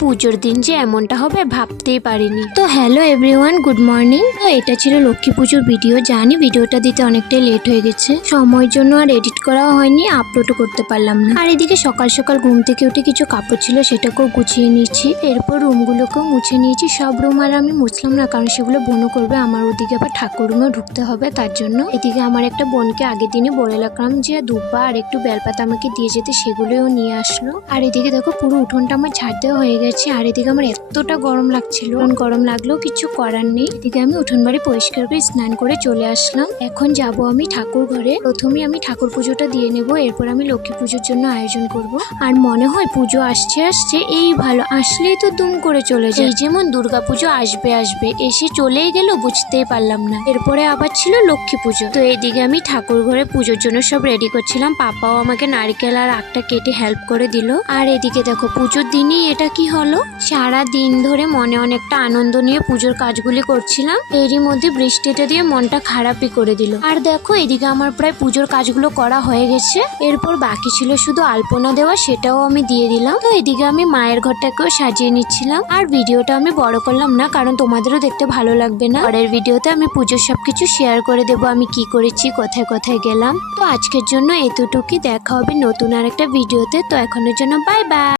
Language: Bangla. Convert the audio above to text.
পুজোর দিন যে এমনটা হবে ভাবতেই পারিনি। তো হ্যালো এভরিওয়ান, গুড মর্নিং। তো এটা ছিল লক্ষ্মী পুজোর ভিডিও। জানি ভিডিওটা দিতে অনেকটাই লেট হয়ে গেছে, সময়ের জন্য আর এডিট করাও হয়নি, আপলোডও করতে পারলাম না। আর এদিকে সকাল সকাল ঘুম থেকে উঠে কিছু কাপড় ছিল সেটাকেও গুছিয়ে নিচ্ছি, এরপর রুমগুলোকেও মুছে নিয়েছি। সব রুম আর আমি মুছলাম না, কারণ সেগুলো বোনও করবে। আমার ওদিকে আবার ঠাকুর রুমেও ঢুকতে হবে, তার জন্য। এদিকে আমার একটা বোনকে আগের দিনে বলে রাখলাম যে দুব্বা আর একটু বেলপাতা আমাকে দিয়ে যেতে, সেগুলোও নিয়ে আসলো। আর এদিকে দেখো পুরো উঠোনটা আমার ঝাড় দেওয়া হয়ে গেছে। আর এদিকে আমার এতটা গরম লাগছিল, গরম লাগলেও কিছু করার নেই। এদিকে আমি উঠোন বাড়ি পরিষ্কার করে স্নান করে চলে আসলাম। এখন যাব আমি ঠাকুর ঘরে। প্রথমে আমি ঠাকুর পুজোটা দিয়ে নেব, এরপর আমি লক্ষ্মী পুজোর জন্য আয়োজন করব। আর মনে হয় পুজো আসছে এই ভালো, আসলেই তো দুম করে চলে যায়। যেমন দুর্গা পুজো আসবে এসে চলেই গেল, বুঝতেই পারলাম না। এরপরে আবার ছিল লক্ষ্মী পুজো। তো এইদিকে আমি ঠাকুর ঘরে পুজোর জন্য সব রেডি করছিলাম। পাপাও আমাকে নারকেল আর আখটা কেটে হেল্প করে দিল। আর এদিকে দেখো পুজোর দিনই এটা কি হলো, সারা দিন ধরে মনে অনেকটা আনন্দ নিয়ে পুজোর কাজগুলি করছিলাম, এরই মধ্যে বৃষ্টিটা দিয়ে মনটা খারাপই করে দিল। আর দেখো এদিকে আমার প্রায় পুজোর কাজগুলো করা হয়ে গেছে, এরপর বাকি ছিল শুধু আলপনা দেওয়া, সেটাও আমি দিয়ে দিলাম। তো এদিকে আমি মায়ের ঘরটাকেও সাজিয়ে নিচ্ছিলাম। আর ভিডিওটা আমি বড় করলাম না, কারণ তোমাদেরও দেখতে ভালো লাগবে না। পরের ভিডিওতে আমি পুজোর সবকিছু শেয়ার করে দেবো, আমি কি করেছি, কোথায় কোথায় গেলাম। তো আজকের জন্য এতটুকুই, দেখা হবে নতুন আর একটা ভিডিওতে। তো এখনের জন্য বাই বাই।